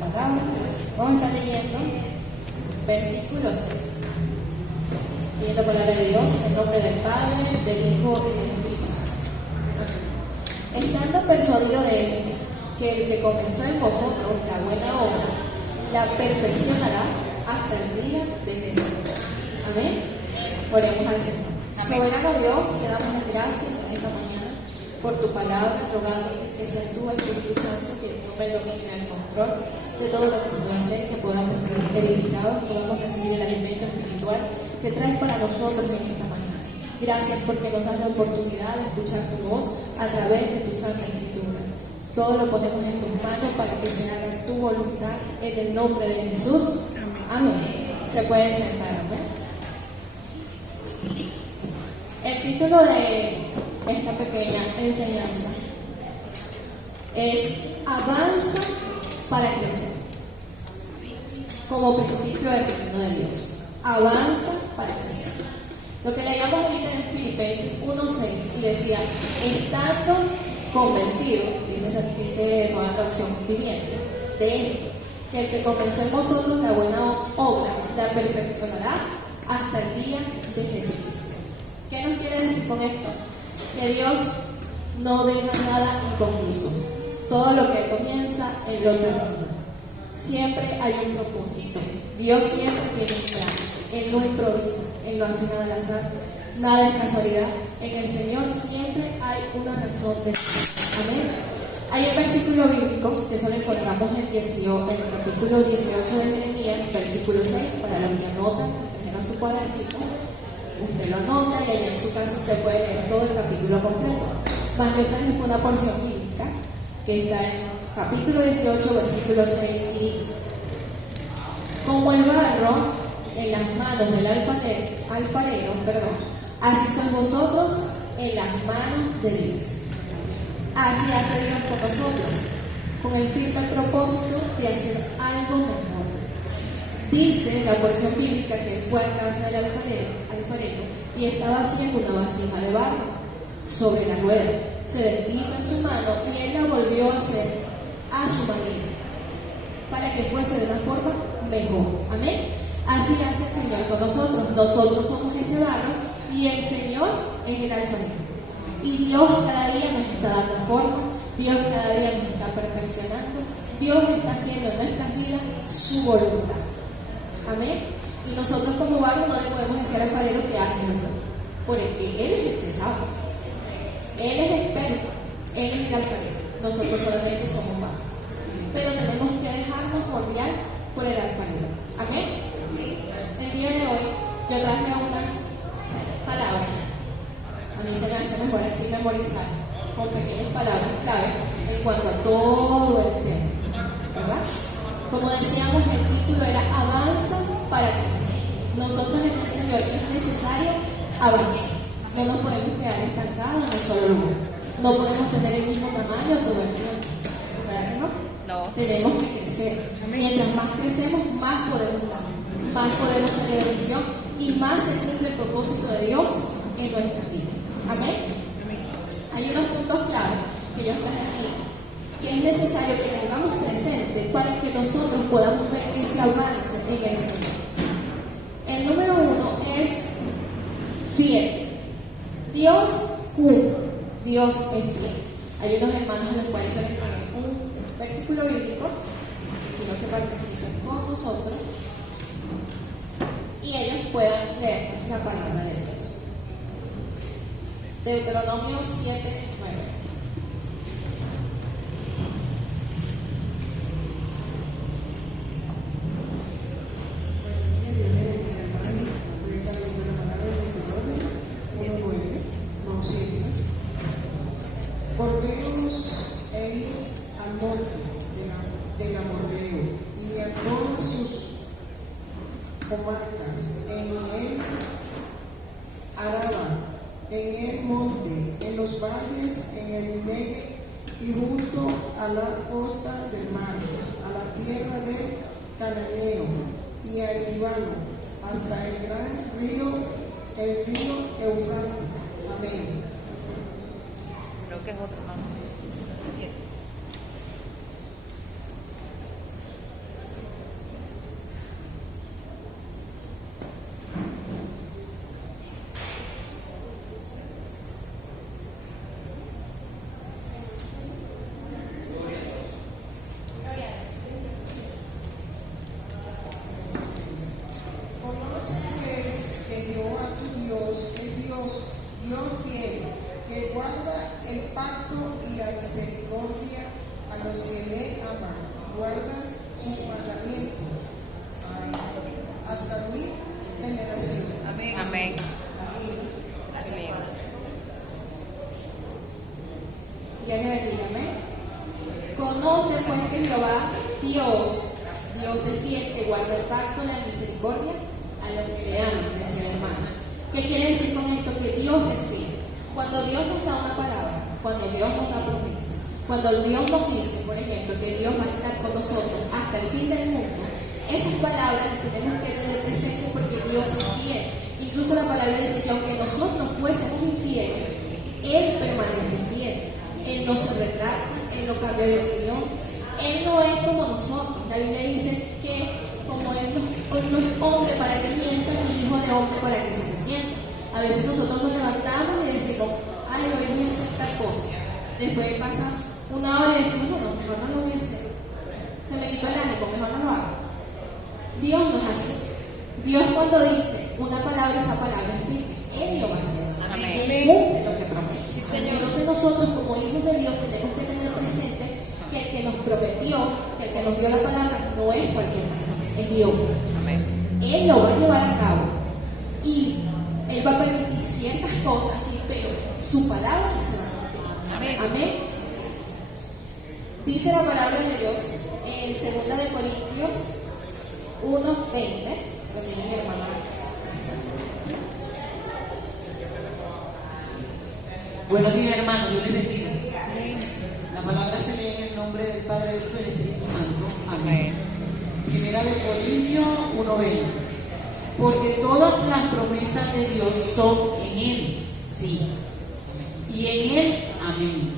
la palabra. Vamos a estar leyendo versículo 6. Leyendo la palabra de Dios en el nombre del Padre, del Hijo y del Espíritu Santo. Amén. Estando persuadido de esto, que el que comenzó en vosotros la buena obra, la perfeccionará hasta el día de Jesucristo. Amén. Oremos al Señor. Soberano Dios, te damos las gracias esta mañana por tu palabra, rogando que sea tú, Espíritu Santo, quien tome el dominio y el control de todo lo que se va a hacer, que podamos ser edificados, podamos recibir el alimento espiritual que traes para nosotros en esta mañana. Gracias porque nos das la oportunidad de escuchar tu voz a través de tu Santa Escritura. Todo lo ponemos en tus manos para que se haga tu voluntad en el nombre de Jesús. Amén. Se pueden sentar, amén. El título de esta pequeña enseñanza es Avanza para crecer, como principio del reino de Dios. Avanza para crecer. Lo que leíamos ahorita en Filipenses 1:6 y decía, estando convencido, dice Nueva Traducción Viviente, de esto, que el que comenzó en vosotros la buena obra la perfeccionará hasta el día de Jesucristo. ¿Qué nos quiere decir con esto? Que Dios no deja nada inconcluso. Todo lo que comienza, Él lo termina. Siempre hay un propósito. Dios siempre tiene un plan. Él no improvisa, Él no hace nada al azar. Nada es casualidad. En el Señor siempre hay una razón de ser. Amén. Hay un versículo bíblico que solo encontramos en el capítulo 18 de Jeremías, versículo 6, para los que anotan, que tengan su cuadernito. Usted lo anota y allá en su casa usted puede leer todo el capítulo completo. Mas yo traje una porción bíblica que está en capítulo 18, versículo 6 y dice: como el barro en las manos del alfarero, así sois vosotros en las manos de Dios. Así hace Dios con nosotros, con el firme propósito de hacer algo mejor. Dice la porción bíblica que él fue a casa del alfarero y estaba haciendo una vasija de barro sobre la rueda. Se deshizo en su mano y él la volvió a hacer a su manera para que fuese de una forma mejor. Amén. Así hace el Señor con nosotros. Nosotros somos ese barro y el Señor es el alfarero. Y Dios cada día nos está dando forma, Dios cada día nos está perfeccionando, Dios está haciendo en nuestras vidas su voluntad. Amén. Y nosotros como barro no le podemos decir al alfarero que hace, porque Él es el que sabe. Él es experto, Él es el alfarero. Nosotros solamente somos barro. Pero tenemos que dejarnos moldear por el alfarero. Amén. El día de hoy yo traje unas palabras. A mí se me hace mejor así memorizar con pequeñas palabras clave en cuanto a todo el tema, ¿verdad? Como decíamos, el título era Avanza para crecer. Nosotros en el Señor es necesario avanzar. No nos podemos quedar estancados en un solo lugar. No podemos tener el mismo tamaño todo el tiempo. ¿Verdad que no? No. Tenemos que crecer. Mientras más crecemos, más podemos dar. Más podemos ser de bendición y más se cumple el propósito de Dios en nuestras vidas. Amén. Hay unos puntos claves que yo traje aquí que es necesario que tengamos presente para que nosotros podamos ver ese avance en el Señor. El número 1 es fiel. Dios cumple, Dios es fiel. Hay unos hermanos a los cuales yo les traje un versículo bíblico que quiero que participen con nosotros y ellos puedan leer la palabra de Dios. Deuteronomio 7:9. Volveos al norte del Amorreo y a todas sus comarcas, en el Araba, en el monte, en los valles, en el Negev y junto a la costa del mar, a la tierra del Cananeo y al Líbano, hasta el gran río, el río Eufrates. Amén. Creo que es otro, ¿no? 7. sus mandamientos hasta mi generación. Amén. Amén. Amén. Dios le bendiga, amén. Conoce pues que Jehová, Dios es fiel, que guarda el pacto de la misericordia a los que le aman, decía el hermano. ¿Qué quiere decir con esto? Que Dios es fiel. Cuando Dios nos da una palabra, cuando Dios nos da promesa, cuando Dios nos dice, por ejemplo, que Dios va a estar con nosotros hasta el fin del mundo, esas palabras las tenemos que tener presentes porque Dios es fiel. Incluso la palabra dice que aunque nosotros fuésemos infieles, Él permanece fiel. Él no se retracta, Él no cambia de opinión. Él no es como nosotros. La Biblia dice que como Él no es hombre para que mienta, ni hijo de hombre para que se mienta. A veces nosotros nos levantamos y decimos, ay, hoy voy a hacer tal cosa. Después pasa una hora y decimos, bueno, mejor no lo voy a hacer. Se me quitó el ánimo, mejor no lo hago. Dios no es así. Dios cuando dice una palabra, esa palabra es firme. Él lo va a hacer. Amén. Él cumple lo que promete. Sí, Señor. Entonces nosotros como hijos de Dios tenemos que tener presente que el que nos prometió, que el que nos dio la palabra, no es cualquier persona, es Dios. Amén. Él lo va a llevar a cabo y Él va a permitir ciertas cosas, sí, pero su palabra se va a cumplir. Amén. Amén. Dice la palabra de Dios en 2 de Corintios 1:20, lo tiene mi hermana. Buenos días, hermanos, Dios les bendiga. La palabra se lee en el nombre del Padre, del Hijo y del Espíritu Santo. Amén. Primera de Corintios 1:20. Porque todas las promesas de Dios son en Él, sí, y en Él, amén,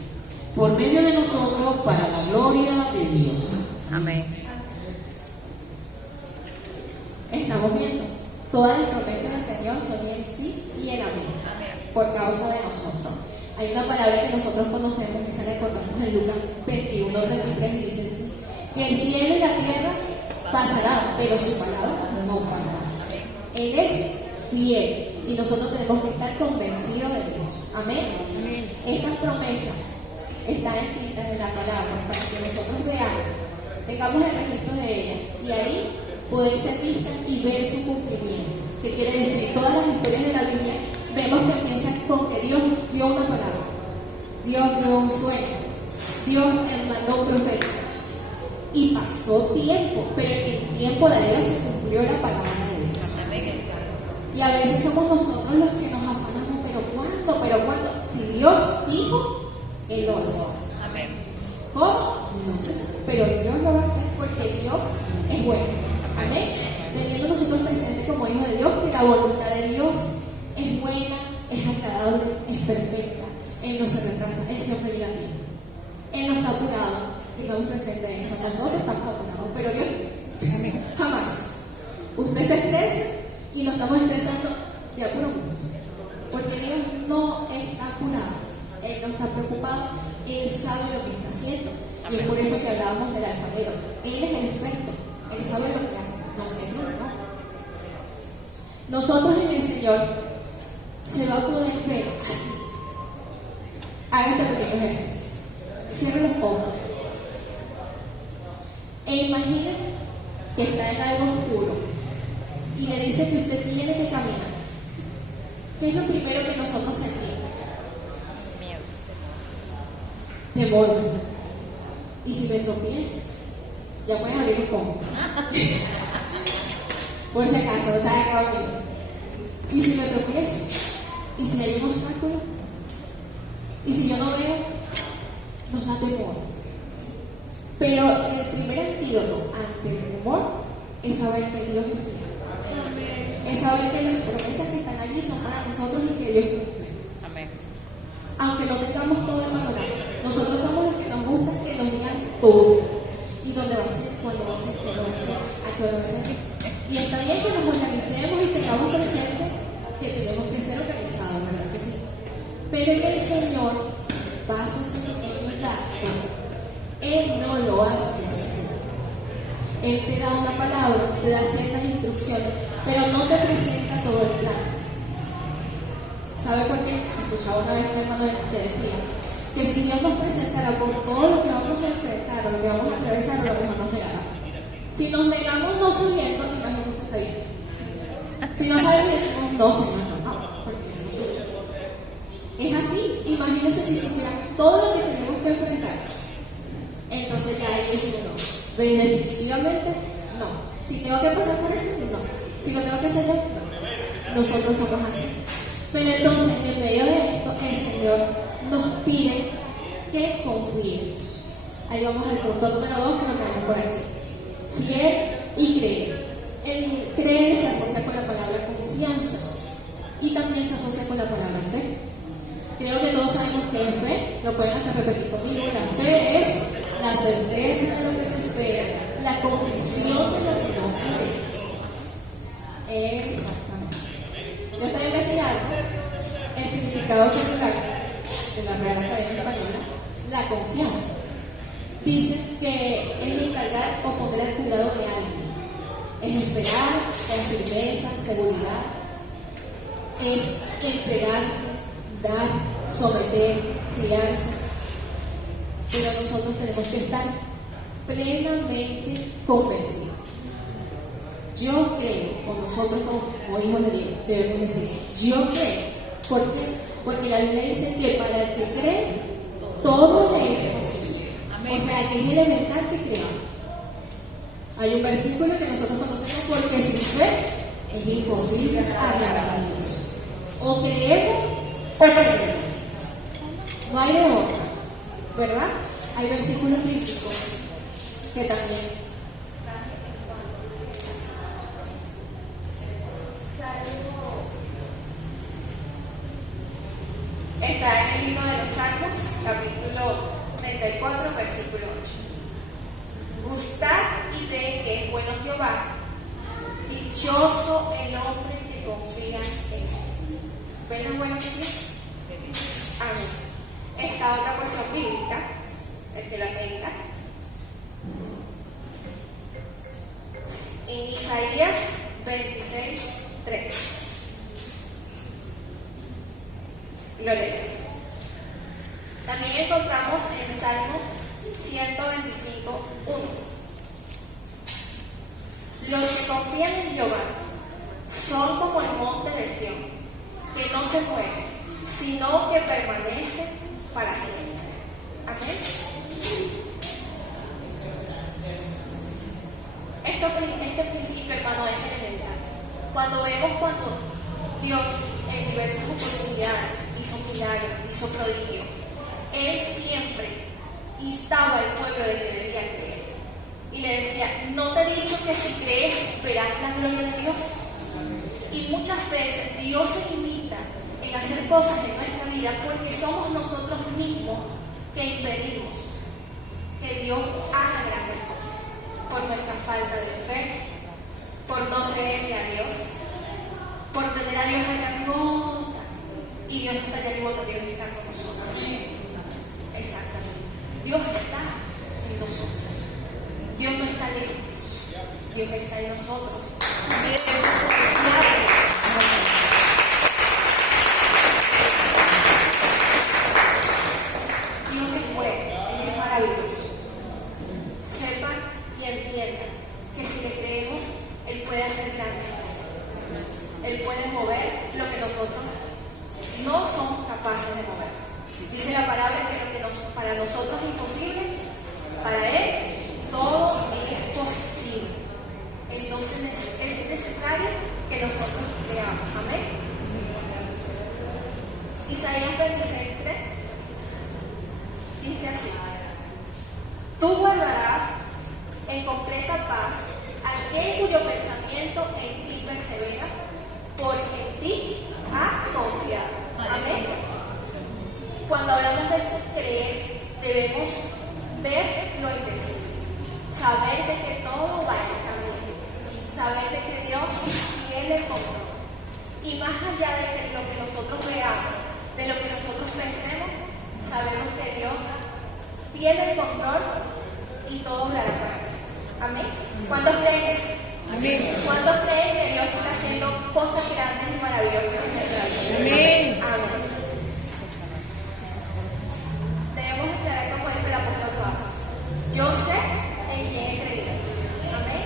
por medio de nosotros para la gloria de Dios. Amén. Estamos viendo, todas las promesas del Señor son en sí y en amén, por causa de nosotros. Hay una palabra que nosotros conocemos, que se la encontramos en Lucas 21:33 y dice así, que el cielo y la tierra pasarán, pero su palabra no pasará. Él es fiel y nosotros tenemos que estar convencidos de eso. Amén. Estas promesas están escritas en la palabra para que nosotros veamos, tengamos el registro de ellas y ahí poder ser vistas y ver su cumplimiento. ¿Qué quiere decir? Todas las historias de la Biblia vemos que empiezan con que Dios dio una palabra, Dios dio un sueño, Dios mandó un profeta y pasó tiempo, pero en el tiempo de Dios se cumplió la palabra de Dios. Y a veces somos nosotros los que nos afanamos, pero ¿cuándo? Si Dios dijo, Él lo va a hacer. Amén. ¿Cómo? No se sabe, pero Dios lo va a hacer porque Dios es bueno. Amén. Teniendo nosotros presentes como hijos de Dios que la voluntad de Dios es buena, es agradable, es perfecta. Él no se retrasa, Él siempre llega bien. Él no está apurado, tengamos presente eso. Nosotros estamos apurados, pero Dios jamás. Usted se estresa y nos estamos estresando de apuro mucho. Porque Dios no está apurado, Él no está preocupado, Él sabe lo que está haciendo. Y es por eso que hablábamos del alfarero. Él es el experto, Él sabe lo que hace, nosotros no. Nosotros en el Señor se va a poder ver así. Haga este pequeño ejercicio. Cierre los ojos. E imagine que está en algo oscuro y le dice que usted tiene que caminar. ¿Qué es lo primero que nosotros sentimos? Miedo. Temor, ¿verdad? Y si me tropiezo, ya puedes abrir los ojos. Por si acaso, no está acá conmigo. Y si me tropiezo, y si hay un obstáculo, y si yo no veo, nos da temor. Pero el primer antídoto ante el temor es saber que Dios es fiel. Es saber que las promesas que están allí son para nosotros y que Dios cumple. Amén. Aunque no tengamos todo el panorama, nosotros somos los que nos gusta que nos digan todo. ¿Y dónde va a ser? ¿Cuándo va a ser? ¿Qué va a ser? ¿A qué hora va a ser? Y está bien que nos organicemos y tengamos presente que tenemos que ser organizados, ¿verdad que sí? Pero en el Señor, paso a ser en el acto, Él no lo hace así. Él te da una palabra, te da ciertas instrucciones, pero no te presenta todo el plan. ¿Sabe por qué? Escuchaba una vez un hermano que decía que si Dios nos presentara por todo lo que vamos a enfrentar o lo que vamos a atravesar, a lo mejor nos pegará. Si nos negamos no sabiendo, imagínense sabiendo. Si no sabemos, decimos no, Señor, no, porque no escucho. Es así, imagínense si supieran todo lo que tenemos que enfrentar. Entonces ya ahí decimos no. Definitivamente, no. Si tengo que pasar por eso, no. Si lo tengo que hacer yo, no. Nosotros somos así. Pero entonces, en medio de esto, el Señor nos pide que confiemos. Ahí vamos al punto número 2 que nos vemos por aquí. Fiel y creer. El creer se asocia con la palabra confianza y también se asocia con la palabra fe. Creo que todos sabemos que es fe, lo pueden hasta repetir conmigo. La fe es la certeza de lo que se espera, la convicción de lo que no se ve. Exactamente. Yo estoy investigando el significado secular de la Real Academia Española, la confianza. Dicen que es encargar o poner al cuidado de alguien, es esperar con firmeza, seguridad, es entregarse, dar, someter, fiarse. Pero nosotros tenemos que estar plenamente convencidos. Yo creo, o nosotros como hijos de Dios debemos decir, yo creo. ¿Por qué? Porque la Biblia dice que para el que cree, todo le es posible. O sea, que es elemental que creamos. Hay un versículo que nosotros conocemos porque sin fe es imposible agradar a Dios. O creemos o creemos. No hay de otra, ¿verdad? Hay versículos bíblicos que también está en el libro de los Salmos, capítulo 34, versículo 8. Gustad y ve que es bueno Jehová, dichoso el hombre que confía en él. ¿Ven lo bueno que es? Amén. Esta otra porción bíblica, el que la tenga, en Isaías 26, 3. Lo leemos. También encontramos en Salmo 125, 1. Los que confían en Jehová son como el monte de Sión, que no se mueve, sino que permanece para siempre. Amén. Este principio, hermano, es elemental. Cuando Dios en diversas oportunidades hizo milagros, hizo prodigios, Él siempre instaba al pueblo de que debía creer. Y le decía, ¿no te he dicho que si crees verás la gloria de Dios? Y muchas veces Dios se limita en hacer cosas en nuestra vida porque somos nosotros mismos que impedimos que Dios haga grandes cosas. Por nuestra falta de fe, por no creerle a Dios, por tener a Dios acá y Dios no está allá arriba, Dios está con nosotros. Exactamente. Dios está en nosotros. Dios no está lejos. Dios está en nosotros. Dios es bueno, Él es maravilloso. Sepan y entiendan que si le creemos, Él puede hacer grandes cosas. Él puede mover lo que nosotros no somos capaces de mover. Dice la palabra que lo que para nosotros es imposible, para Él todo es posible. Entonces es necesario que nosotros creamos. Amén. Isaías 26:3 dice así: tú guardarás en completa paz aquel cuyo pensamiento en ti persevera, porque en ti ha confiado. Amén. Cuando hablamos de creer, debemos ver lo invisible, saber de que todo va en camino, saber de que Dios tiene el control. Y más allá de lo que nosotros veamos, de lo que nosotros pensemos, sabemos que Dios tiene el control y todo dará para él. Amén. ¿Cuántos creen eso? Amén. ¿Cuántos creen que Dios está haciendo cosas grandes y maravillosas en nuestra vida? Amén. Amén. Debemos esperar como dice el apóstol Pablo. Yo sé en quién he creído. Amén.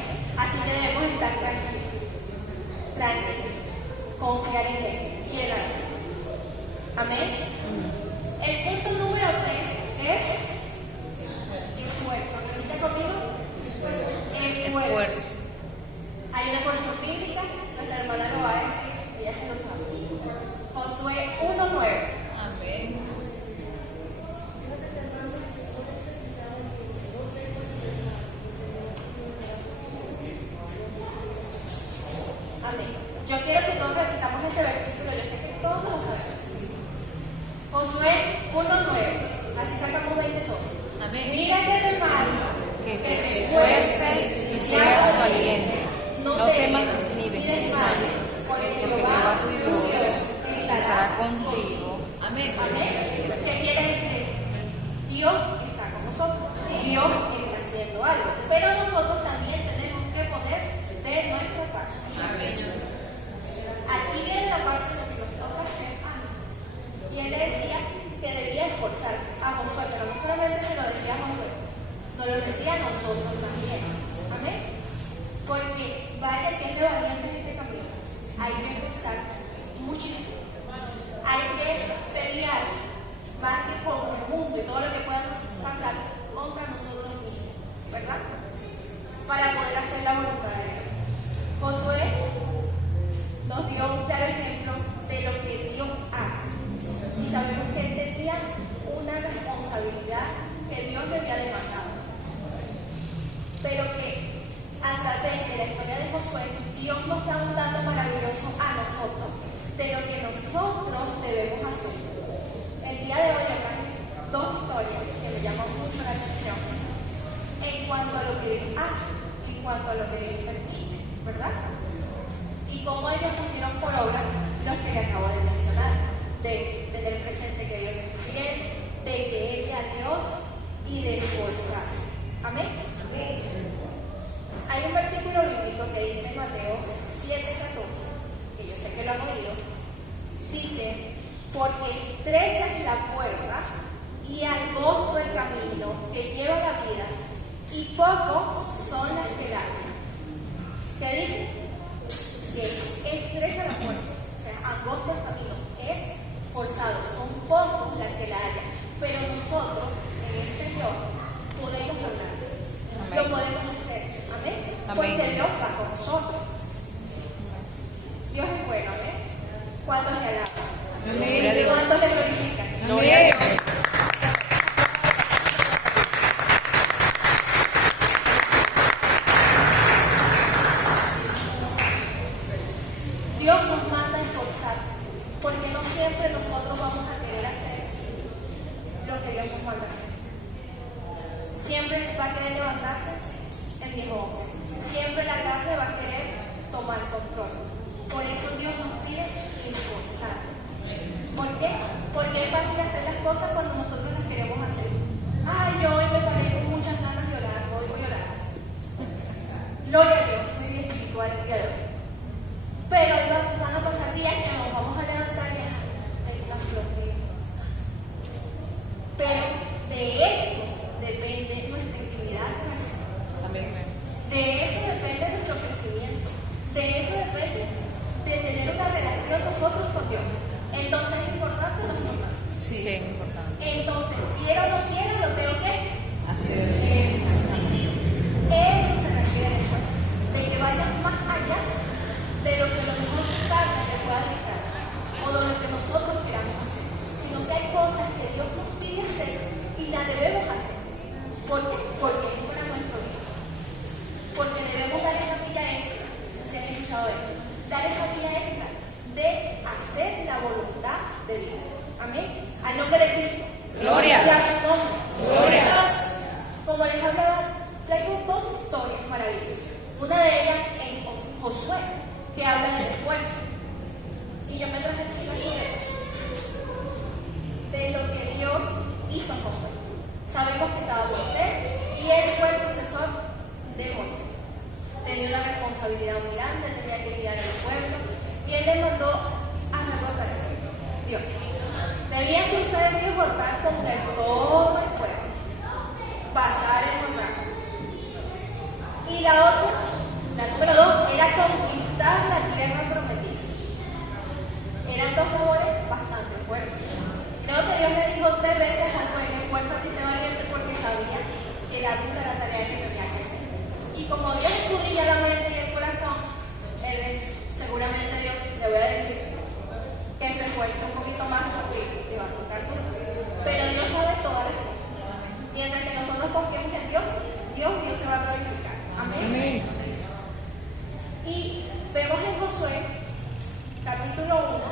esfuerzo. Hay una porción bíblica, nuestra hermana lo va a decir, ella se lo sabe. Josué 1:9. Amén. Amén. Yo quiero que todos repitamos ese versículo, yo sé que todos lo sabemos. Josué 1:9. Así sacamos 20 solos. Amén. Mira que te mal, Que te esfuerces y seas valiente. No temas ni desmayes, porque Jehová tu Dios estará contigo. Amén. Amén. ¿Qué quiere decir eso? Dios está con nosotros. Dios está haciendo algo. Pero nosotros también tenemos que poner de nuestra parte. Aquí viene la parte de lo que nos toca hacer a nosotros. Y él le decía que debía esforzarse a Josué, pero no solamente se lo decía a Josué, nos lo decía a nosotros también. Amén. Porque vaya que es de valiente en este camino. Hay que esforzarse muchísimo. Hay que pelear más que con el mundo y todo lo que pueda pasar contra nosotros mismos, ¿verdad? Para poder hacer la voluntad de Dios. Josué nos dio un claro ejemplo de lo que Dios hace. Y sabemos que él tenía una responsabilidad que Dios le había demandado. Pero que a través de la historia de Josué, Dios nos da un dato maravilloso a nosotros de lo que nosotros debemos hacer. El día de hoy hay dos historias que me llaman mucho la atención en cuanto a lo que Dios hace, en cuanto a lo que Dios permite, ¿verdad? Y cómo ellos pusieron por obra los que les acabo de mencionar, de tener presente que Dios es fiel, de creerle a Dios y de esforzarse. Amén. Hay un versículo bíblico que dice en Mateo 7:14, que yo sé que lo han oído, dice, porque estrecha es la puerta y angosto el camino que lleva la vida, y pocos son las que la hallan. ¿Qué dice? Que estrecha la puerta, o sea, angosto el camino, es forzado, son pocos las que la hallan, pero nosotros en el Señor podemos lograrlo, lo podemos hacer, amén, porque Dios va con nosotros. Dios es bueno, amén. ¿Cuántos le alaban? Amén. ¿Cuántos le glorifican? Gloria a Dios. Dios nos manda a esforzar, porque no siempre nosotros vamos a querer hacer lo que Dios nos manda a hacer. Siempre va a querer levantarse el viejo hombre. Siempre la carne va a querer tomar control. Por eso Dios nos pide esforzar. ¿Por qué? Porque es fácil hacer las cosas cuando nosotros las queremos hacer. Ay, yo hoy me paré con muchas ganas de orar, hoy voy a orar. Gloria a Dios, soy bien espiritual el día de hoy. Pero van a pasar días que nos vamos a levantar y la flojera. Pero de eso depende nuestra intimidad con el Señor. Amén. De eso depende nuestro crecimiento. De eso depende de tener una relación nosotros con Dios. Entonces es importante o no es importante. Sí, es importante. Entonces, quiero o no quiero, lo tengo que Hacer. Eso se refiere pues, de que vayan más allá de lo que a lo mejor carne le pueda dictar o de lo que nosotros queramos hacer, sino que hay cosas que Dios nos pide hacer y las debemos hacer. ¿Por qué? Porque es para nuestro bien. Porque debemos dar esa pila extra, se han escuchado esto, dar esa pila extra de hacer la voluntad de Dios. Amén. Al nombre de Cristo. Gloria. Y a su nombre. Gloria. Como les hablaba, traigo dos historias maravillosas. Una de ellas en Josué, que habla del esfuerzo. Y yo me traje aquí la historia de lo que Dios hizo en Josué. Sabemos que estaba Moisés y él fue el sucesor de Moisés. Tenía una responsabilidad muy grande, tenía que guiar al pueblo y él le mandó a recordar Dios. Debían cruzar el río Jordán con todo el pueblo, pasar el Jordán. Y la otra, la número 2, era conquistar la tierra prometida. Eran dos labores bastante fuertes. Creo que Dios le dijo 3 veces a Josué, esfuérzate y sé valiente, porque sabía que era dura la tarea que tenía que hacer. Y como Dios seguramente Dios le voy a decir que se esfuerce un poquito más porque te va a tocar duro. Pero Dios sabe todas las cosas. Mientras que nosotros confiemos en Dios, Dios se va a glorificar. Amén. Y vemos en Josué, capítulo 1,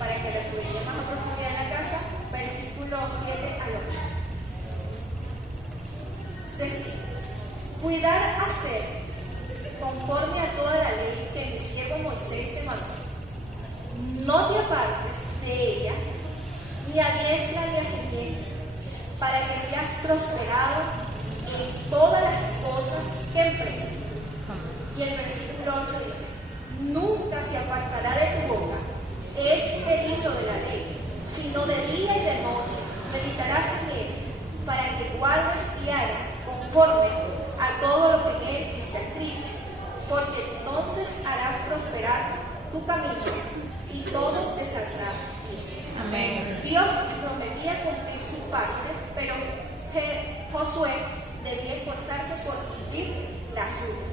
para que lo estudiemos más a profundidad en la casa, versículo 7 al 8. Decir, cuidar hacer conforme a toda la ley que mi siervo Moisés te mandó. No te apartes de ella, ni a diestra ni a siniestra, para que seas prosperado en todas las cosas que emprendas. Y el versículo 8 dice, nunca se apartará de tu boca este libro de la ley, sino de día y de noche meditarás en él, para que guardes y hagas conforme a todo lo que en él está escrito, porque entonces harás prosperar tu camino y todo te saldrá bien. Amén. Dios prometía cumplir su parte, pero Josué debía esforzarse por cumplir la suya,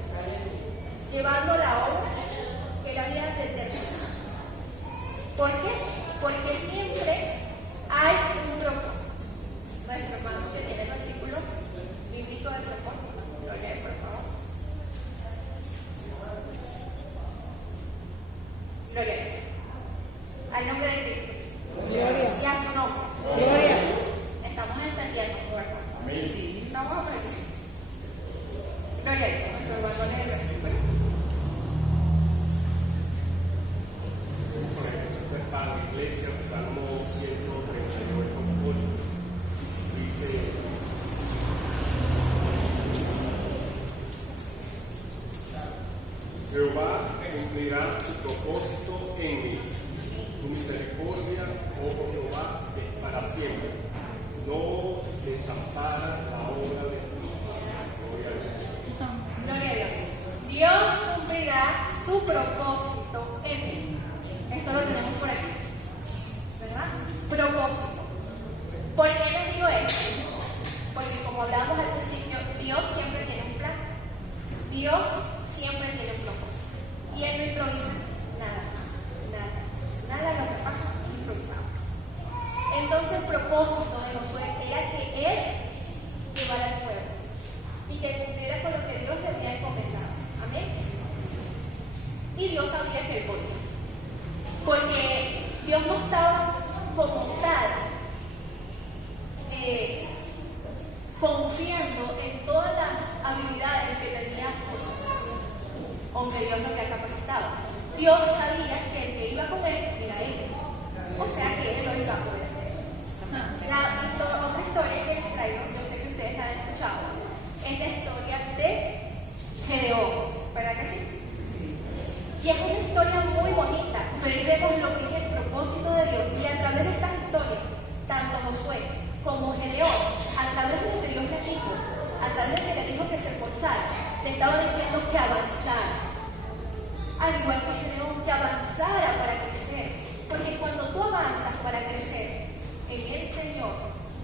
llevando la obra que él había determinado. ¿Por qué? Porque siempre hay un propósito. Nuestro hermano que tiene el versículo bíblico del propósito, lo lee por favor. Gloria a Dios. Al nombre de Cristo. Gloria. Y a su nombre. Gloria. Estamos entendiendo, ¿verdad? Sí. Estamos aprendiendo. Gloria a Dios. Nuestro hermano lee el versículo. Para la iglesia, Salmo 138:8 dice: Jehová cumplirá su propósito en mí. Tu misericordia, oh Jehová, es para siempre. No desampara la obra de tus manos. Gloria a Dios. Gloria a Dios. Dios cumplirá su propósito en mí. Esto lo tenemos por aquí, ¿verdad? Propósito. ¿Por qué les digo esto? Porque como hablamos al principio, Dios siempre tiene un plan. Dios siempre tiene un propósito. Y Él no improvisa nada. Nada de lo que pasa improvisado. Entonces el propósito de Josué era que Él llevara al pueblo y que cumpliera con lo que Dios le había encomendado. Amén. Y Dios sabía que Él podía. Porque Dios no estaba como tal confiando en todas las habilidades que tenía Josué, aunque Dios lo había capacitado. Dios sabía que el que iba con él era él, o sea que él lo iba a poder hacer. Otra historia que les traigo, yo sé que ustedes la han escuchado, es la historia de Gedeón, ¿verdad que sí? Y es una historia muy bonita, pero ahí vemos lo que es el propósito de Dios. Y a través de estas historias, tanto Josué como Gedeón, a través de lo que Dios les dijo, a través de que les dijo que se esforzara, le estaba diciendo que avanzara. Al igual que Gedeón, que avanzara para crecer. Porque cuando tú avanzas para crecer en el Señor,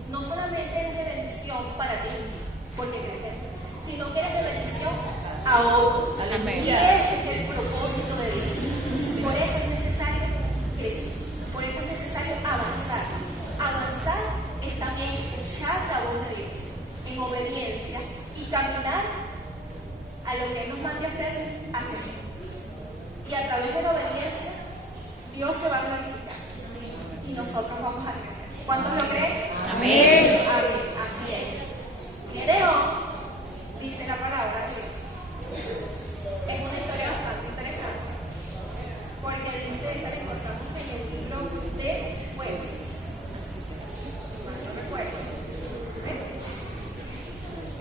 no solamente eres de bendición para ti, porque crecer, sino que eres de bendición a otros. Amén. Y ese es el propósito de Dios. Por eso es necesario crecer. Por eso es necesario avanzar. Avanzar es también escuchar la voz de Dios en obediencia y caminar a lo que Él nos mande a hacer. Y a través de la obediencia, Dios se va a glorificar. Y nosotros vamos a crecer. ¿Cuántos lo creen? Amén. Amén. Así es. Gedeón, dice la palabra de Dios. Es una historia bastante interesante, porque dice, esa la encontramos en el libro de Jueces. No recuerdo.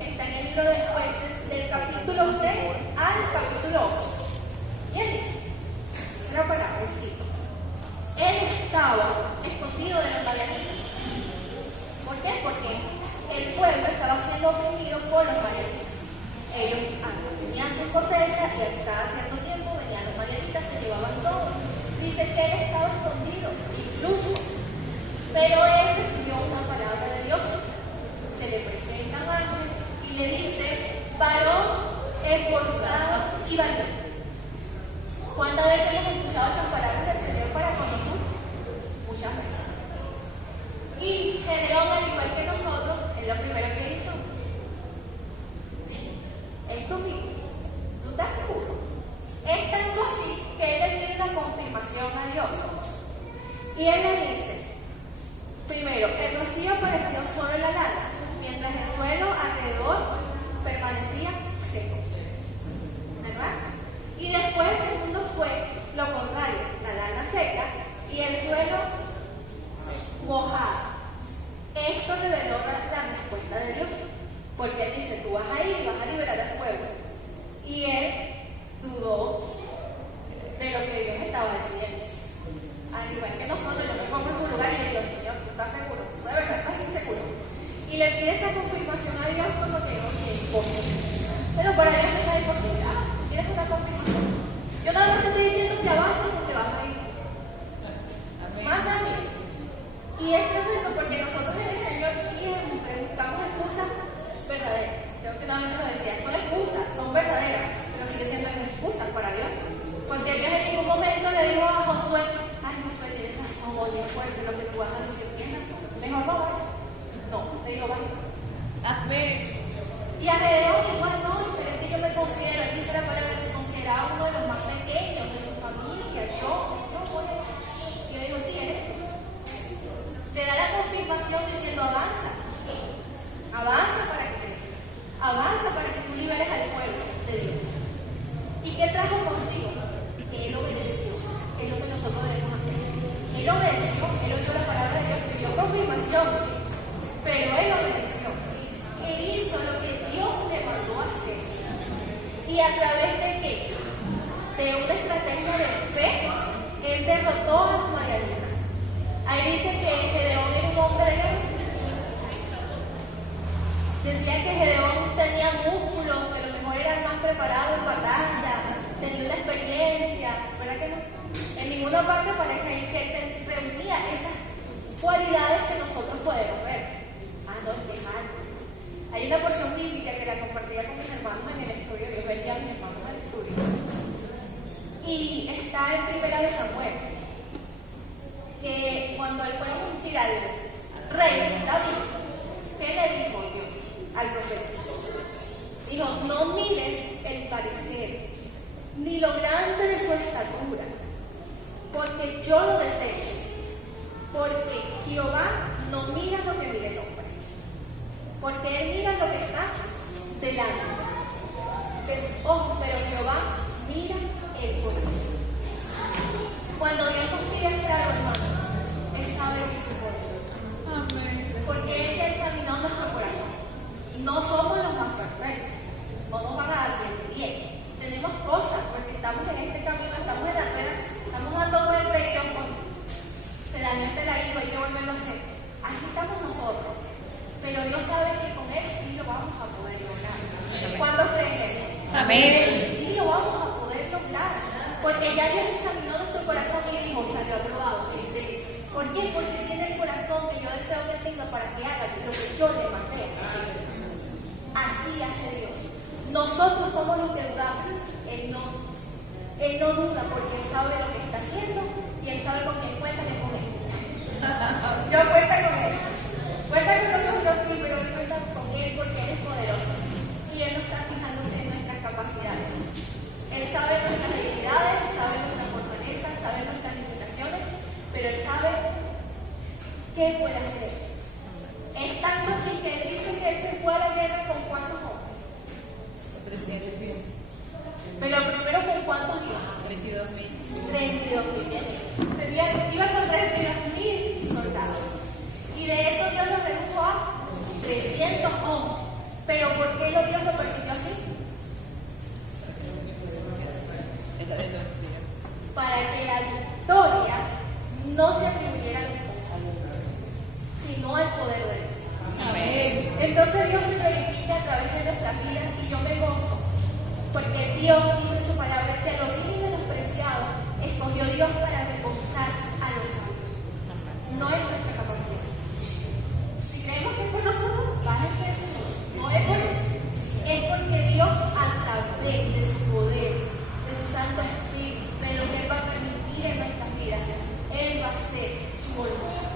Está en el libro de Jueces, del capítulo 6 al capítulo 8. Y él dice, esa es la palabra, cito. Él estaba escondido de los madianitas. ¿Por qué? Porque el pueblo estaba siendo oprimido por los madianitas. Ellos tenían su cosecha y hasta cierto tiempo venían los madianitas, se llevaban todo. Dice que él estaba escondido, incluso. Pero él recibió una palabra de Dios. Se le presenta un ángel y le dice, varón esforzado y valiente. Y él le dice, primero, el rocío apareció solo en la lana, mientras el suelo alrededor permanecía seco. ¿Verdad? Y después el segundo fue lo contrario, la lana seca y el suelo mojado. Esto reveló la respuesta de Dios, porque él dice, tú vas a ir y vas a liberar al pueblo. Y él dudó de lo que Dios estaba diciendo. Al igual que nosotros, yo me pongo en su lugar y le digo, Señor, ¿tú estás seguro? ¿Tú de verdad estás inseguro? Y le pide esa confirmación a Dios por lo que digo que es imposible. Pero para Dios no es imposible. ¿Quieres una confirmación? Yo nada más te estoy diciendo que avances porque vas a ir. Más nadie. Y es tremendo porque nosotros en el Señor siempre buscamos excusas verdaderas. Creo que una vez se lo decía, son excusas, son verdaderas, pero sigue siendo excusas para Dios. Porque Dios en ningún momento le dijo a Josué, ay Josué, tienes razón, oye, es fuerte lo que tú vas a decir, tienes razón, mejor no vaya. No, le digo, vaya. Amén. Y alrededor igual no, pero es que yo me considero, dice la palabra, se consideraba uno de los más pequeños de su familia, yo no voy a. Y yo digo, sí, eres tú. Te da la confirmación diciendo, avanza, avanza para que avanza para que tú liberes al pueblo de Dios. ¿Y qué trajo consigo? Que él obedeció, es lo que nosotros debemos hacer. Él obedeció, él oyó la palabra de Dios, que dio confirmación, sí, pero él obedeció. Él hizo lo que Dios le mandó a hacer. ¿Y a través de qué? De una estrategia de fe, él derrotó a los madianitas. Ahí dice que Gedeón era un hombre de guerra. Decía que Gedeón tenía músculos, que a lo mejor era el más preparado en batalla, tenía una experiencia, ¿verdad que no? En ninguna parte parece ahí que él reunía esas cualidades que nosotros podemos ver. No, es que es alto. Hay una porción bíblica que la compartía con mis hermanos en el estudio, yo veía a mis hermanos en el estudio, y está en 1 Samuel, que cuando él fue a ungir al rey David, ¿qué le dijo Dios al profeta? Dijo, no mires el parecer, ni lo grande de su estatura, porque yo lo desecho, porque Jehová no mira lo que mira el hombre, porque él mira lo que está delante de sus ojos, pero Jehová mira el corazón. Cuando Dios nos quiere hacer algo, hermano, él sabe que se puede. Amén. Porque él ya examinó nuestro corazón. No somos los más perfectos. No nos van a dar bien. Tenemos cosas, porque estamos en este camino, estamos en la rueda, estamos dando vueltas y Dios se dañó este ladito, hay que volverlo a hacer. Así estamos nosotros. Pero Dios sabe que con él sí lo vamos a poder lograr. ¿Cuántos creen eso? Amén. Sí lo vamos a poder lograr. Porque ya Dios examinó nuestro corazón y dijo, salió aprobado. ¿Por qué? Porque tiene el corazón que yo deseo que tenga para que haga lo que yo le mandé. Así hace Dios. Nosotros somos los que dudamos. Él no duda porque él sabe lo que está haciendo y él sabe con quién cuenta que con él. Yo cuento con él. Cuenta con nosotros sí, pero él cuenta con él porque él es poderoso. Y él no está fijándose en nuestras capacidades. Él sabe nuestras habilidades, sabe nuestras fortalezas, sabe nuestras limitaciones, pero él sabe qué puede hacer. Es tanto así que él dice que él se fue a la guerra con cuántos hombres. 300. Pero primero con cuántos iba. 32.000. 32.000. Iba con 32.000 soldados. Y de eso Dios lo redujo a 300 hombres. Pero ¿por qué Dios lo permitió así? Para que la victoria no se atribuyera a los hombres, sino al poder de Dios. Amén. Entonces Dios se reivindica a través de nuestras vidas y yo me gozo, porque Dios dice en su palabra que a los vil y menospreciados escogió Dios para recompensar a los santos. No es nuestra capacidad. Si creemos que es por nosotros, bájense eso. No es por eso. Es porque Dios a través de su poder, de su Santo Espíritu, de lo que Él va a permitir en nuestras vidas, Él va a hacer su voluntad.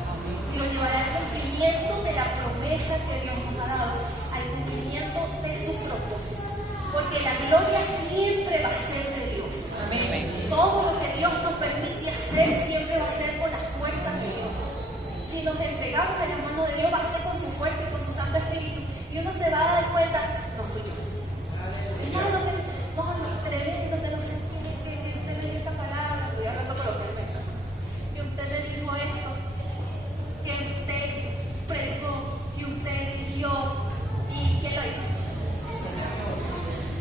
Y lo llevará al cumplimiento de la promesa que Dios nos ha dado, al cumplimiento de su propósito. Porque la gloria siempre va a ser de Dios. Amén. Todo lo que Dios nos permite hacer siempre va a ser por las fuerzas entregamos en la mano de Dios, va a ser con su fuerza y con su Santo Espíritu. Y uno se va a dar cuenta, no fui yo. Hermano, tremendo, que no sé qué usted me dio esta palabra, estoy hablando coloquialmente. Que usted me dijo esto, que usted predicó, que usted eligió, y ¿quién lo hizo?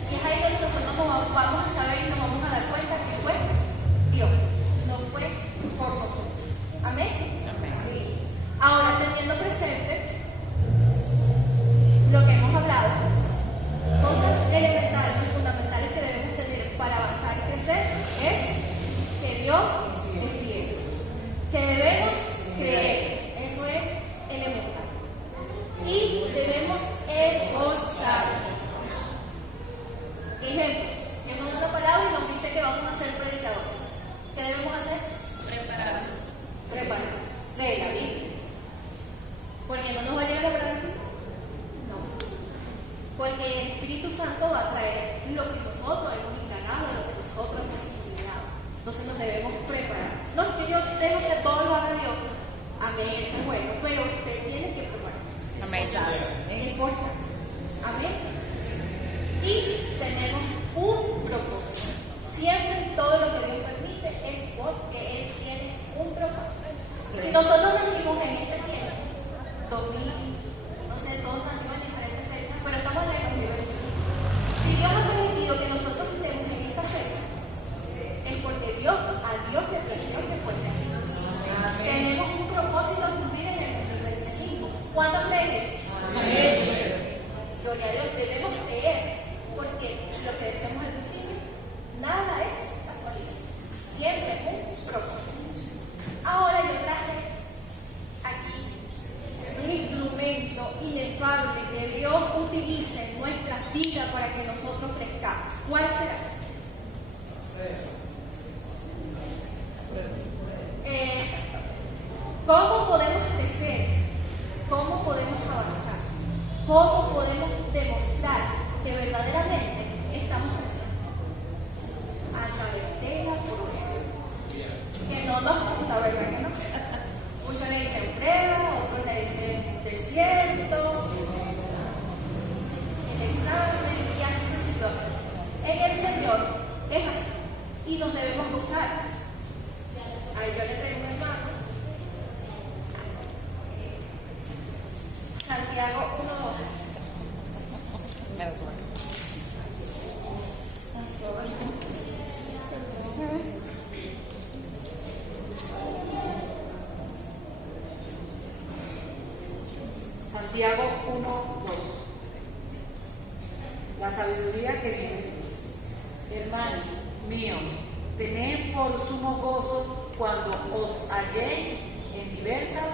Y es ahí donde nosotros vamos a saber y nos vamos a dar cuenta que fue Dios, no fue por nosotros. Amén. Ahora, teniendo presente lo que hemos hablado, cosas elementales y fundamentales que debemos tener para avanzar y crecer es que Dios es fiel, que debemos creer, eso es elemental, y debemos esforzar. Ejemplo, Dios nos da la palabra y nos dice que vamos a ser predicadores. ¿Qué debemos hacer? Preparar. Lee la Biblia. Porque no nos va a llegar a hablar así. No. Porque el Espíritu Santo va a traer lo que nosotros hemos indagado, lo que nosotros hemos estudiado. Entonces nos debemos preparar. No es que yo dejo que todo lo haga Dios. Amén, eso es bueno. Pero usted tiene que prepararse. Amén. Esforzarse. Amén. Y tenemos un propósito. Siempre en todo lo que Dios permite es porque Él tiene un propósito. Si nosotros nacimos en este tiempo, 2000, no sé, todos nacimos en diferentes fechas, pero estamos en el 2025. Si Dios ha permitido que nosotros estemos en esta fecha, es porque a Dios le plació que fuese así. Tenemos un propósito a cumplir en el 2025. ¿Cuántos meses? Gloria a Dios, debemos creer, porque lo que decíamos al principio, nada es casualidad, siempre es un propósito. Ahora yo traje aquí un instrumento inefable que Dios utilice en nuestras vidas para que nosotros crezcamos. ¿Cuál será? ¿Cómo podemos crecer? ¿Cómo podemos avanzar? ¿Cómo podemos demostrar que verdaderamente estamos creciendo? A través de la prueba. Que no nos gusta, ¿verdad que no? Muchos le dicen prueba, otros le dicen desierto, el examen y así sucesivamente. En el Señor es así y nos debemos gozar. Ahí yo le traigo un hermano, Santiago 1:2. Santiago 1:2. La sabiduría que viene. Hermanos míos, tened por sumo gozo cuando os halléis en diversas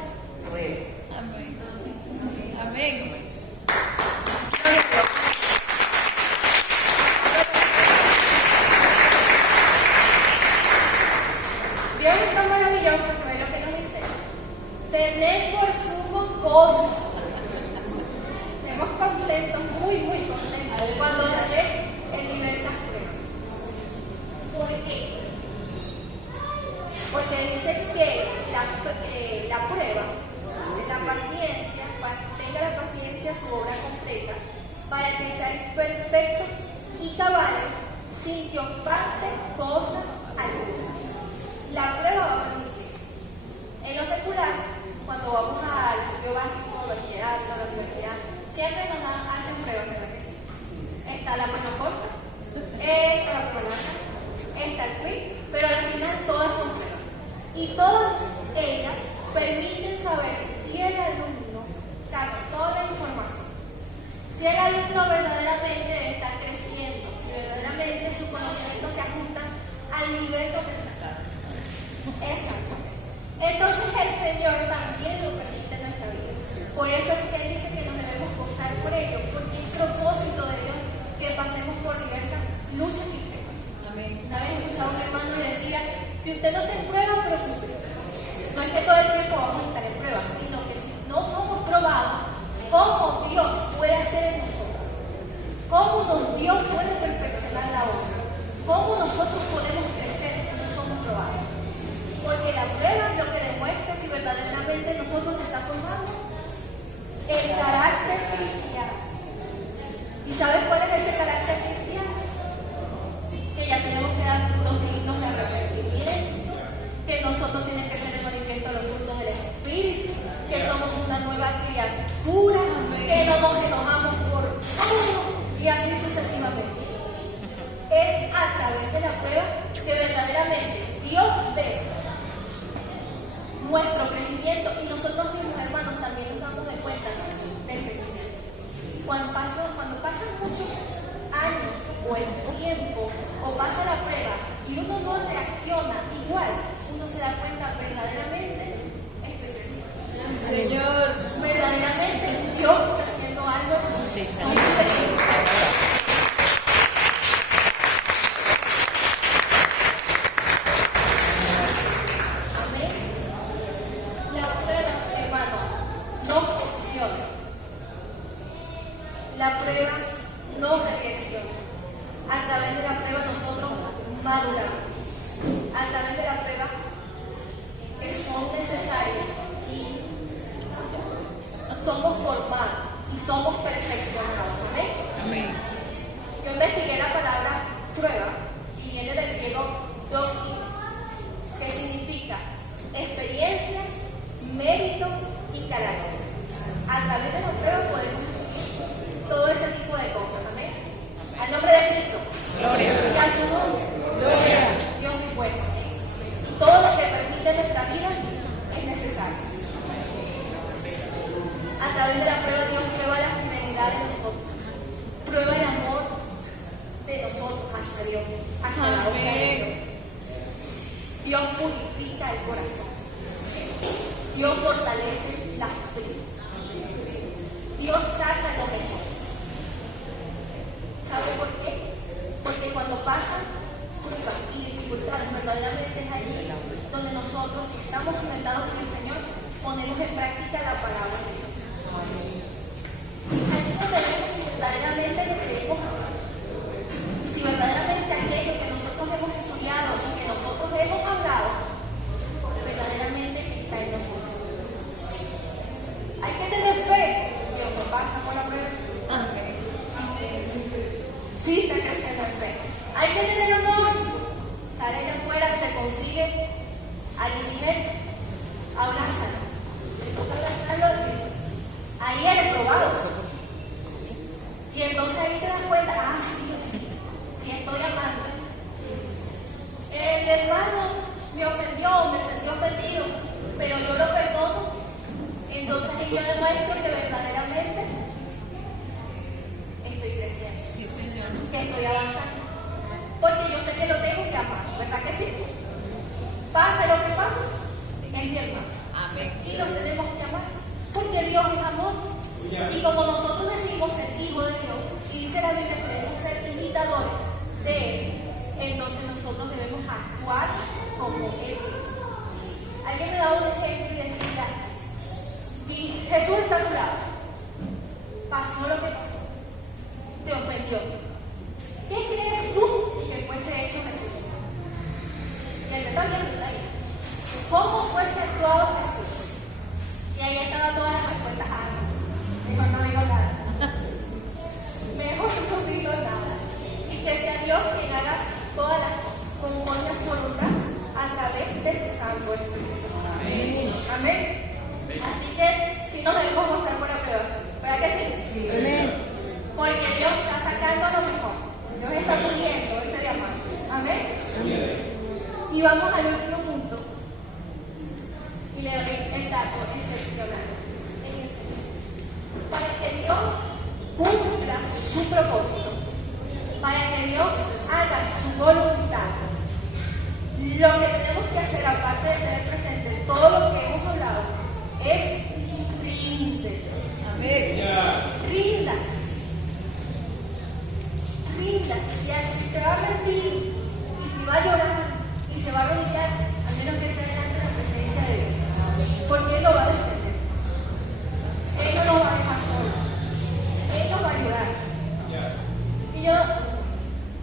pruebas. Amén. Amén. Dios es tan maravilloso, ¿no es lo que nos dice? Tened por sumo gozo. Estemos contentos, muy, muy contentos cuando nos dé en diversas pruebas. ¿Por qué? Porque dice que la prueba, la paciencia, tenga la paciencia su obra completa, para que seáis perfectos y cabales, sin que os falte cosa alguna. La prueba va a permitir. En lo secular, cuando vamos al estudio básico, bachillerato, a la universidad, siempre nos hacen pruebas, ¿verdad que sí? Está la prueba corta, está la prueba larga, está el quiz, pero al final todas son pruebas. Y todas ellas permiten saber si el alumno captó la información, si el alumno verdaderamente está creciendo, si verdaderamente su conocimiento se ajusta al nivel que está. Exacto. Entonces el Señor también lo permite en nuestra vida. Por eso es que Él dice que nos debemos gozar por ello, porque es propósito de Dios que pasemos por diversas luchas y pruebas. Una vez escuchaba a un hermano y decía, si usted no está en prueba, preocúpese. No es que todo el tiempo vamos a estar en prueba, sino que si no somos probados, ¿cómo Dios puede hacer en nosotros? ¿Cómo Dios puede perfeccionar la obra? ¿Cómo nosotros podemos crecer si no somos probados? Porque la prueba es lo que demuestra si verdaderamente nosotros estamos formados la prueba que verdaderamente Dios ve nuestro crecimiento y nosotros mismos, hermanos, también nos damos de cuenta del crecimiento. Cuando pasan muchos años o el tiempo o pasa la prueba y uno no reacciona igual, uno se da cuenta verdaderamente estoy creciendo. Señor. Verdaderamente Dios está haciendo algo. Sí, Señor. Amén. La prueba, hermano, no posiciona. La prueba no reacciona. A través de la prueba nosotros maduramos. A través de la prueba que son necesarias, somos formados y somos perfeccionados. Amén. Amén. Yo investigué la palabra prueba y viene del griego dosis, que significa experiencia, méritos y carácter. A través de la prueba podemos vivir todo ese tipo de cosas. Amén. Al nombre de Cristo. Gloria. Y a su nombre. Gloria. Dios es bueno. Y todo lo que permite nuestra vida es necesario. A través de la prueba Dios prueba la fidelidad de nosotros. Prueba el amor de nosotros hacia Dios, hacia la obra de Dios. Dios purifica el corazón. Dios fortalece la fe. Dios saca lo mejor. ¿Sabe por qué? Porque cuando pasan pruebas y dificultades, verdaderamente es allí donde nosotros, si estamos cimentados en el Señor, ponemos en práctica la palabra de Dios. Aquí donde vemos si verdaderamente lo queremos hablar. Si verdaderamente aquello que nosotros hemos estudiado y que nosotros hemos hablado, verdaderamente está en nosotros. Hay que tener fe. Dios no pasa por la prueba. Sí, está creciendo en fe. Hay que tener amor. Sale allá afuera, se consigue al dinero, abrázalo. Le toca abrazarlo. Ahí eres probado. Y entonces ahí te das cuenta, sí estoy amando. El hermano me ofendió, me sentí ofendido, pero yo lo perdono. Entonces ahí yo demuestro que verdaderamente estoy creciendo. Sí, Señor. Que estoy avanzando. Porque yo sé que lo tengo que amar, ¿verdad que sí? Pase lo que pase, es mi hermano. Amén. Y lo tenemos que amar, porque Dios es amor. Y como nosotros decimos ser hijos de Dios, y dice la Biblia que debemos ser imitadores de Él, entonces nosotros debemos actuar como Él es. Alguien me daba un ejemplo y decía, Jesús está a tu lado, pasó lo que pasó, te ofendió. ¿Qué crees tú que fuese hecho Jesús? Y el detalle está ahí. ¿Cómo fuese actuado Jesús? Y ahí estaba todas las respuestas. Mejor no digo nada. Mejor no digo nada. Y que sea Dios quien haga todas las cosas conforme a su voluntad a través de su Santo Espíritu. Amén. Amén. Así que si no debemos gozar por la prueba. ¿Verdad que sí? Amén. Porque Dios está sacando lo mejor. Dios está puliendo ese diamante. Amén. Y vamos al último punto. Y le doy el dato excepcional. Para que Dios cumpla su propósito, para que Dios haga su voluntad, lo que tenemos que hacer, aparte de tener presente todo lo que hemos hablado, es ríndete. Amén. Ríndase. Ríndase. Y si se va a rendir, y si va a llorar, y se va a arrodillar, al menos que sea delante de la presencia de Dios. Porque Él lo va a defender. Él no lo va a dejar solo. Él nos va a ayudar. Y yo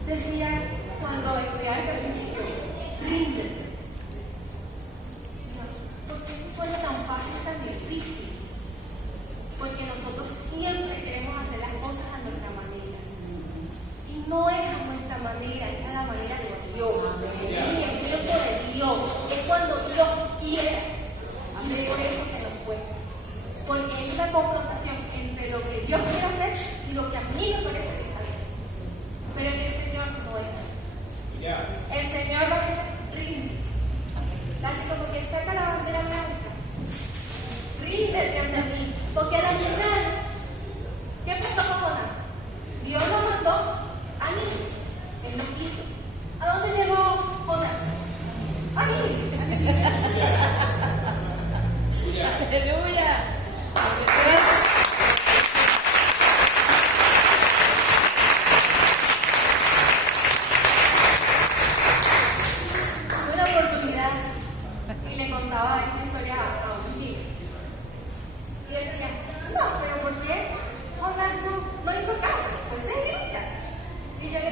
decía, cuando estudiaba al principio, ríndete. ¿Por qué eso suena tan fácil, tan difícil? Porque nosotros siempre queremos hacer las cosas a nuestra manera. Y no es a nuestra manera, es a la manera de Dios. Es el tiempo de Dios. Es cuando Dios quiere. Y es por eso que nos cuesta. Porque hay una confrontación entre lo que Dios quiere hacer y lo que a mí me parece que está bien. Pero que el Señor no es.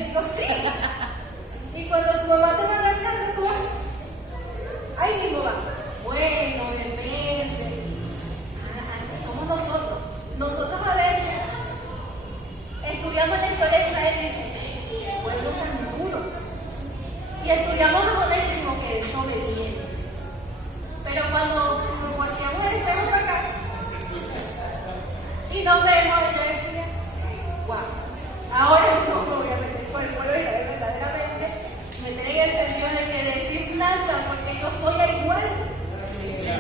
digo, sí. Y cuando tu mamá te manda algo, tú vas, ahí mismo va. Bueno, depende. Así somos nosotros. Nosotros a veces estudiamos en el colegio y dice, pueblo tan duro. Y estudiamos japonés y decimos que desobediente. Pero cuando nos volteamos el espejo para acá y nos vemos, yo decía, wow, ahora no me voy a meter por el pueblo de Israel verdaderamente, meter en el sentido de que decir nada, porque yo soy igual.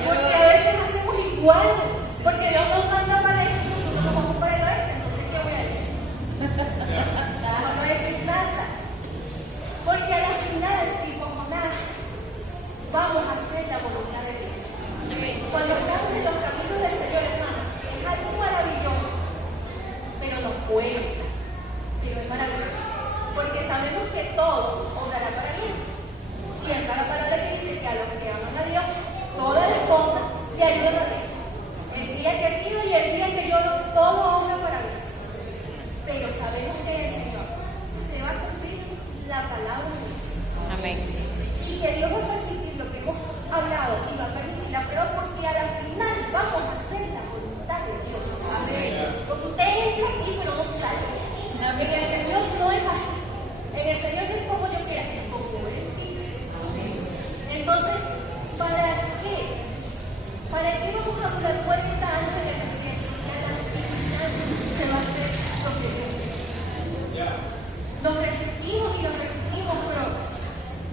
Porque a veces hacemos igual. Porque Dios nos manda para el este, nosotros nos vamos para el oeste, entonces ¿qué voy a decir? No voy a decir nada. Porque a la final, tipo Jonás, vamos a hacer la voluntad de Dios. Cuando estamos en los caminos del Señor, hermano, es algo maravilloso, pero nos cuesta, pero es maravilloso, porque sabemos que todo obrará para bien. Y está la palabra que dice que a los que aman a Dios, todas las cosas le ayudan a Dios. El día que río y el día que lloro, todo obra para mí. Pero sabemos que el Señor se va a cumplir la palabra de Dios. Amén. Y que Dios va a permitir lo que hemos hablado y va a permitir la prueba porque a la final vamos a hacer la voluntad de Dios. Amén. Porque usted entra aquí pero no sale. En el Señor no es así. En el Señor no es como yo quiera, es como Él dice. Entonces, ¿para qué? ¿Para qué vamos a durar 40 años en el desierto? Si a la final se va a hacer lo que Dios dice. Nos resistimos y nos resistimos, pero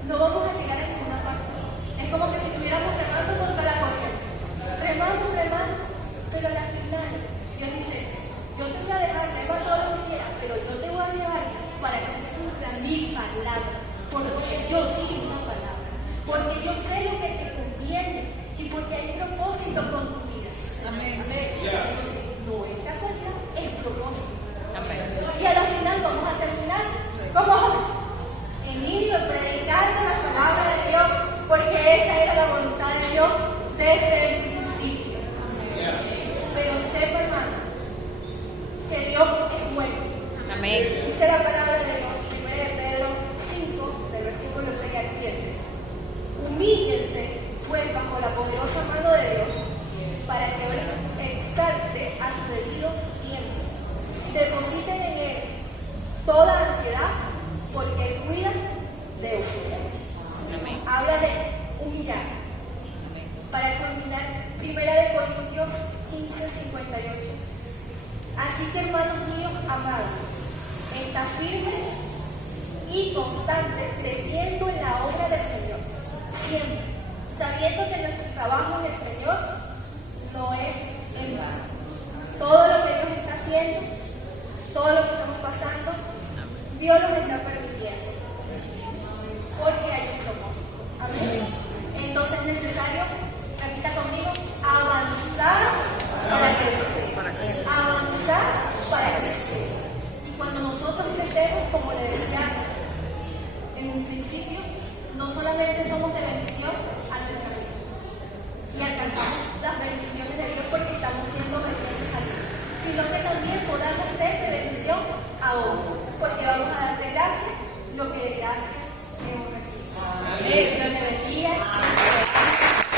no vamos a llegar a ninguna parte. Es como que si estuviéramos remando contra la corriente. Remando, pero a la final Dios dice, yo te voy a dejar, rema todo lo que quieras, pero yo te voy a llevar para que se cumpla mi palabra. Porque yo digo una palabra. Porque yo sé lo que te conviene y porque hay propósito con tu vida. Amén. No es casualidad, es propósito. Amén. Y a la final vamos a terminar como Emilio predicando la palabra de Dios, porque esa era la voluntad de Dios desde el principio. Pero sepa, hermano, que Dios es bueno. Amén. Dice la palabra de Dios, 1 Pedro 5, del versículo 6 al 7. Humíllense, pues, bajo la poderosa mano de Dios, para que Él exalte a su debido tiempo. Depositen en Él toda ansiedad, porque Él cuida de ustedes. Amén. Habla de humillar. Para culminar, 1 Corintios 15:58. Así que, hermanos míos amados, está firme y constante, creciendo en la obra del Señor, siempre, sabiendo que nuestro trabajo en el Señor no es en vano. Todo lo que Dios está haciendo, todo lo que estamos pasando, Dios lo está permitiendo, porque hay un propósito. Amén. Entonces es necesario, repita conmigo, avanzar para crecer. Avanzar para crecer. Y cuando nosotros crecemos, como le decía en un principio, no solamente somos de bendición a nuestra vida y alcanzamos las bendiciones de Dios porque estamos siendo bendiciones a Dios, sino que también podamos ser de bendición a otros, porque vamos a dar